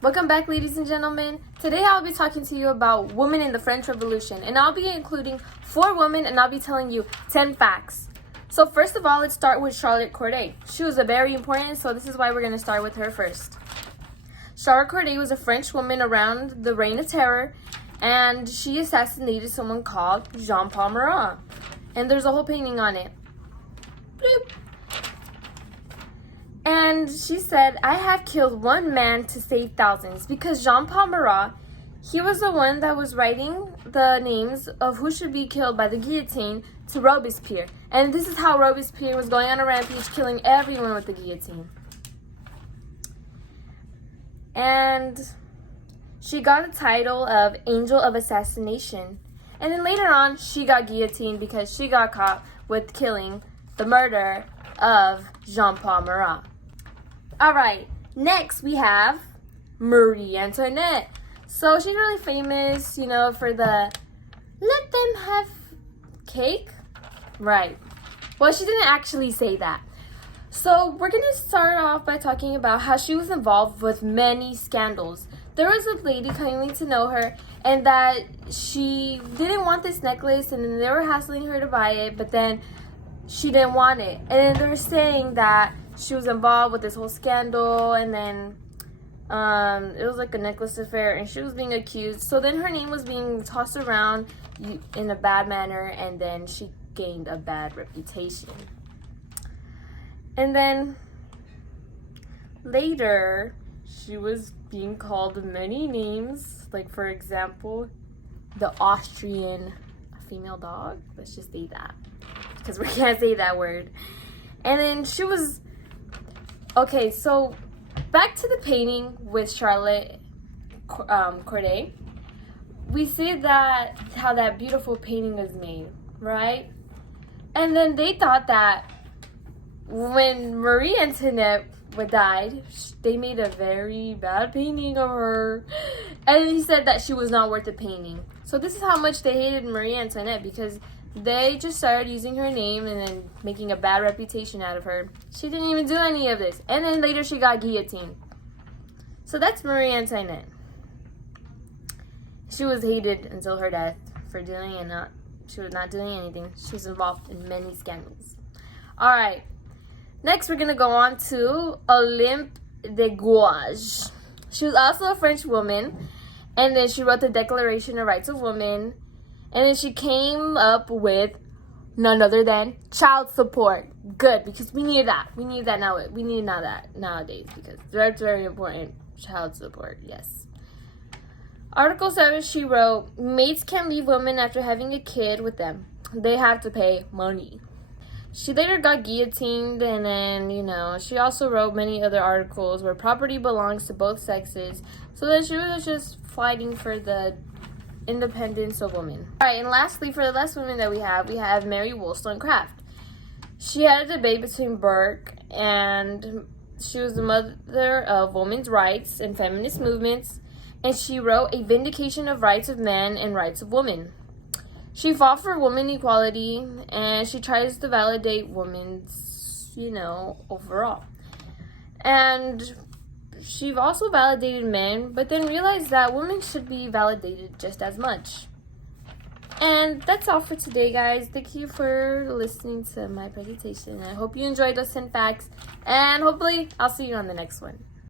Welcome back, ladies and gentlemen. Today I'll be talking to you about women in the French Revolution, and I'll be including 4 women, and I'll be telling you 10 facts. So first of all, let's start with Charlotte Corday. She was a very important, so this is why we're going to start with her first. Charlotte Corday was a French woman around the Reign of Terror, and she assassinated someone called Jean-Paul Marat. And there's a whole painting on it. Bloop. And she said, I have killed one man to save thousands, because Jean-Paul Marat, he was the one that was writing the names of who should be killed by the guillotine to Robespierre. And this is how Robespierre was going on a rampage, killing everyone with the guillotine. And she got the title of Angel of Assassination. And then later on, she got guillotined because she got caught with killing the murder of Jean-Paul Marat. Alright, next we have Marie Antoinette. So she's really famous, for the let them have cake. Right. Well, she didn't actually say that. So we're going to start off by talking about how she was involved with many scandals. There was a lady claiming to know her and that she didn't want this necklace, and then they were hassling her to buy it, but then she didn't want it. And then they were saying that she was involved with this whole scandal, and then it was like a necklace affair, and she was being accused. So then her name was being tossed around in a bad manner, and then she gained a bad reputation. And then later, she was being called many names, like for example, the Austrian female dog. Let's just say that, because we can't say that word. And then she was, okay, so back to the painting with Charlotte Corday. We see that how that beautiful painting was made, right? And then they thought that when Marie Antoinette died, they made a very bad painting of her, and he said that she was not worth the painting. So this is how much they hated Marie Antoinette, because they just started using her name and then making a bad reputation out of her. She didn't even do any of this, and then later she got guillotined. So that's Marie Antoinette. She was hated until her death for doing she was not doing anything. She was involved in many scandals. All right. Next, we're going to go on to Olympe de Gouges. She was also a French woman, and then she wrote the Declaration of Rights of Women, and then she came up with none other than child support. Good, because we need that. We need that now. We need that nowadays, because that's very important. Child support, yes. Article 7, she wrote, maids can't leave women after having a kid with them. They have to pay money. She later got guillotined, and then, she also wrote many other articles where property belongs to both sexes. So then she was just fighting for the independence of women. Alright, and lastly, for the last women that we have Mary Wollstonecraft. She had a debate between Burke, and she was the mother of women's rights and feminist movements, and she wrote A Vindication of Rights of Men and Rights of Women. She fought for women equality, and she tries to validate women's, overall. And she also validated men, but then realized that women should be validated just as much. And that's all for today, guys. Thank you for listening to my presentation. I hope you enjoyed those 10 facts, and hopefully I'll see you on the next one.